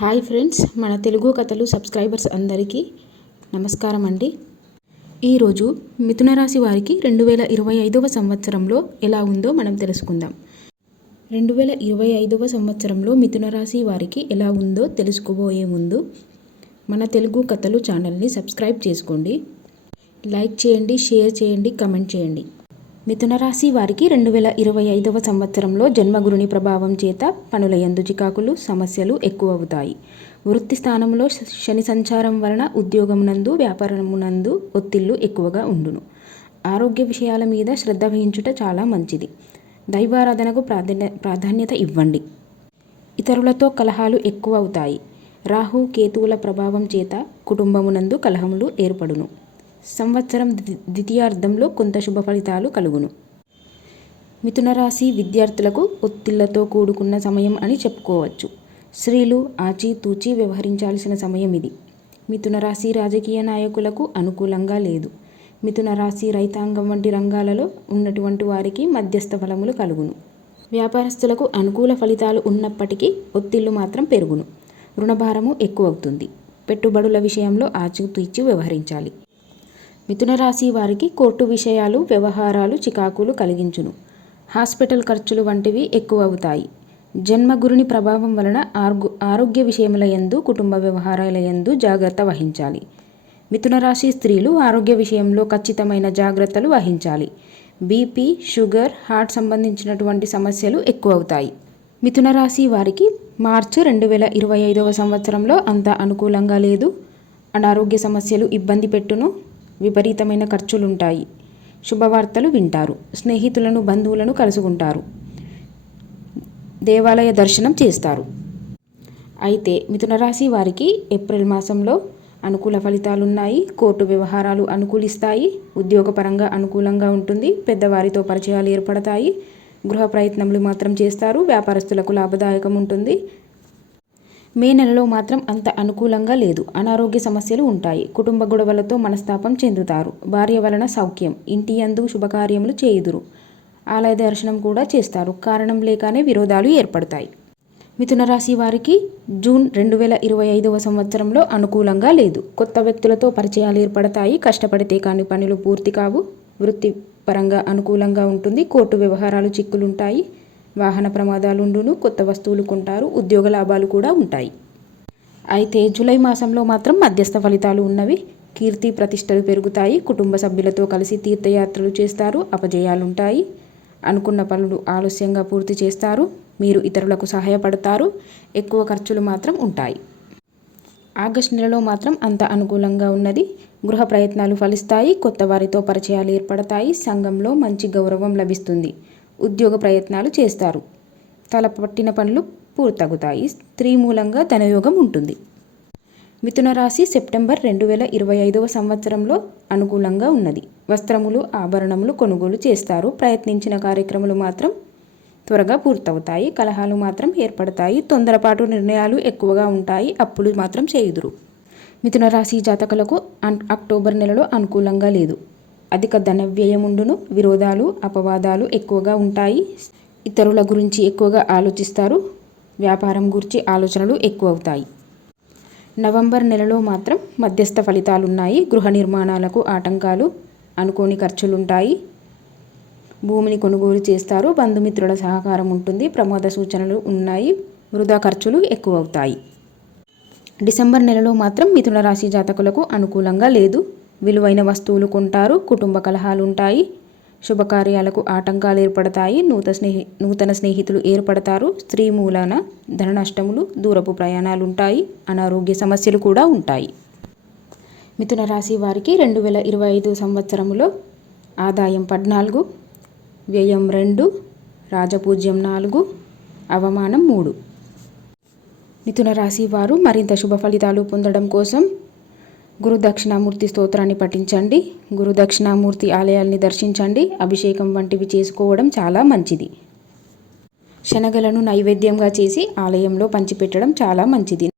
Hi friends, మన తెలుగు కథలు subscribers అందరికీ నమస్కారం అండి. ఈరోజు మిథున రాశి వారికి 2025వ సంవత్సరంలో ఎలా ఉందో మనం తెలుసుకుందాం. 2025వ సంవత్సరంలో మిథున రాశి వారికి ఎలా ఉందో తెలుసుకోబోయే ముందు మన తెలుగు కథలు ఛానల్ని సబ్స్క్రైబ్ చేసుకోండి, లైక్ చేయండి, షేర్ చేయండి, కమెంట్ చేయండి. మిథున రాశి వారికి 2025వ సంవత్సరంలో జన్మగురుని ప్రభావం చేత పనుల యందు చికాకులు, సమస్యలు ఎక్కువ అవుతాయి. వృత్తి స్థానంలో శని సంచారం వలన ఉద్యోగమునందు, వ్యాపారమునందు ఒత్తిళ్లు ఎక్కువగా ఉండును. ఆరోగ్య విషయాల మీద శ్రద్ధ వహించుట చాలా మంచిది. దైవారాధనకు ప్రాధాన్యత ఇవ్వండి. ఇతరులతో కలహాలు ఎక్కువ అవుతాయి. రాహు కేతువుల ప్రభావం చేత కుటుంబమునందు కలహములు ఏర్పడును. సంవత్సరం ద్వితీయార్థంలో కొంత శుభ ఫలితాలు కలుగును. మిథున రాశి విద్యార్థులకు ఒత్తిళ్లతో కూడుకున్న సమయం అని చెప్పుకోవచ్చు. స్త్రీలు ఆచితూచి వ్యవహరించాల్సిన సమయం ఇది. మిథున రాశి రాజకీయ నాయకులకు అనుకూలంగా లేదు. మిథున రాశి రైతాంగం వంటి రంగాలలో ఉన్నటువంటి వారికి మధ్యస్థ ఫలములు కలుగును. వ్యాపారస్తులకు అనుకూల ఫలితాలు ఉన్నప్పటికీ ఒత్తిళ్లు మాత్రం పెరుగును. రుణభారము ఎక్కువ అవుతుంది. పెట్టుబడుల విషయంలో ఆచితూచి వ్యవహరించాలి. మిథున రాశి వారికి కోర్టు విషయాలు, వ్యవహారాలు చికాకులు కలిగించును. హాస్పిటల్ ఖర్చులు వంటివి ఎక్కువ అవుతాయి. జన్మగురుని ప్రభావం వలన ఆరోగ్య విషయముల యందు, కుటుంబ వ్యవహారాల యందు జాగ్రత్త వహించాలి. మిథున రాశి స్త్రీలు ఆరోగ్య విషయంలో ఖచ్చితమైన జాగ్రత్తలు వహించాలి. బీపీ, షుగర్, హార్ట్ సంబంధించినటువంటి సమస్యలు ఎక్కువ అవుతాయి. మిథున రాశి వారికి మార్చి 2025వ సంవత్సరంలో అంత అనుకూలంగా లేదు. అనారోగ్య సమస్యలు ఇబ్బంది పెట్టును. విపరీతమైన ఖర్చులుంటాయి. శుభవార్తలు వింటారు. స్నేహితులను, బంధువులను కలుసుకుంటారు. దేవాలయ దర్శనం చేస్తారు. అయితే మిథున రాశి వారికి ఏప్రిల్ మాసంలో అనుకూల ఫలితాలున్నాయి. కోర్టు వ్యవహారాలు అనుకూలిస్తాయి. ఉద్యోగపరంగా అనుకూలంగా ఉంటుంది. పెద్దవారితో పరిచయాలు ఏర్పడతాయి. గృహ ప్రయత్నములు మాత్రం చేస్తారు. వ్యాపారస్తులకు లాభదాయకం ఉంటుంది. మే నెలలో మాత్రం అంత అనుకూలంగా లేదు. అనారోగ్య సమస్యలు ఉంటాయి. కుటుంబ గొడవలతో మనస్తాపం చెందుతారు. భార్య వలన సౌఖ్యం. ఇంటి యందు శుభకార్యములు చేయుదురు. ఆలయ దర్శనం కూడా చేస్తారు. కారణం లేకనే విరోధాలు ఏర్పడతాయి. మిథున రాశి వారికి జూన్ 2025వ సంవత్సరంలో అనుకూలంగా లేదు. కొత్త వ్యక్తులతో పరిచయాలు ఏర్పడతాయి. కష్టపడితే కానీ పనులు పూర్తి కావు. వృత్తి పరంగా అనుకూలంగా ఉంటుంది. కోర్టు వ్యవహారాలు చిక్కులుంటాయి. వాహన ప్రమాదాలు ఉండును. కొత్త వస్తువులు కొంటారు. ఉద్యోగ లాభాలు కూడా ఉంటాయి. అయితే జూలై మాసంలో మాత్రం మధ్యస్థ ఫలితాలు ఉన్నవి. కీర్తి ప్రతిష్టలు పెరుగుతాయి. కుటుంబ సభ్యులతో కలిసి తీర్థయాత్రలు చేస్తారు. అపజయాలుంటాయి. అనుకున్న పనులు ఆలస్యంగా పూర్తి చేస్తారు. మీరు ఇతరులకు సహాయపడతారు. ఎక్కువ ఖర్చులు మాత్రం ఉంటాయి. ఆగస్టు నెలలో మాత్రం అంత అనుకూలంగా ఉన్నది. గృహ ప్రయత్నాలు ఫలిస్తాయి. కొత్త వారితో పరిచయాలు ఏర్పడతాయి. సంఘంలో మంచి గౌరవం లభిస్తుంది. ఉద్యోగ ప్రయత్నాలు చేస్తారు. తలపట్టిన పనులు పూర్తవుతాయి. స్త్రీ మూలంగా ధనయోగం ఉంటుంది. మిథున రాశి సెప్టెంబర్ 2025వ సంవత్సరంలో అనుకూలంగా ఉన్నది. వస్త్రములు, ఆభరణములు కొనుగోలు చేస్తారు. ప్రయత్నించిన కార్యక్రమాలు మాత్రం త్వరగా పూర్తవుతాయి. కలహాలు మాత్రం ఏర్పడతాయి. తొందరపాటు నిర్ణయాలు ఎక్కువగా ఉంటాయి. అప్పులు మాత్రం చేయుదురు. మిథున రాశి జాతకులకు అక్టోబర్ నెలలో అనుకూలంగా లేదు. అధిక ధన వ్యయముండును. విరోధాలు, అపవాదాలు ఎక్కువగా ఉంటాయి. ఇతరుల గురించి ఎక్కువగా ఆలోచిస్తారు. వ్యాపారం గురించి ఆలోచనలు ఎక్కువ అవుతాయి. నవంబర్ నెలలో మాత్రం మధ్యస్థ ఫలితాలున్నాయి. గృహ నిర్మాణాలకు ఆటంకాలు, అనుకోని ఖర్చులుంటాయి. భూమిని కొనుగోలు చేస్తారు. బంధుమిత్రుల సహకారం ఉంటుంది. ప్రమాద సూచనలు ఉన్నాయి. వృధా ఖర్చులు ఎక్కువ అవుతాయి. డిసెంబర్ నెలలో మాత్రం మిథున రాశి జాతకులకు అనుకూలంగా లేదు. విలువైన వస్తువులు కొంటారు. కుటుంబ కలహాలు ఉంటాయి. శుభకార్యాలకు ఆటంకాలు ఏర్పడతాయి. నూతన స్నేహితులు ఏర్పడతారు. స్త్రీ మూలాన ధన నష్టములు, దూరపు ప్రయాణాలు ఉంటాయి. అనారోగ్య సమస్యలు కూడా ఉంటాయి. మిథున రాశి వారికి 2025 సంవత్సరంలో ఆదాయం 14, వ్యయం 2, రాజపూజ్యం 4, అవమానం 3. మిథున రాశి వారు మరింత శుభ ఫలితాలు పొందడం కోసం గురు దక్షిణామూర్తి స్తోత్రాన్ని పఠించండి. గురు దక్షిణామూర్తి ఆలయాల్ని దర్శించండి. అభిషేకం వంటివి చేసుకోవడం చాలా మంచిది. శనగలను నైవేద్యంగా చేసి ఆలయంలో పంచిపెట్టడం చాలా మంచిది.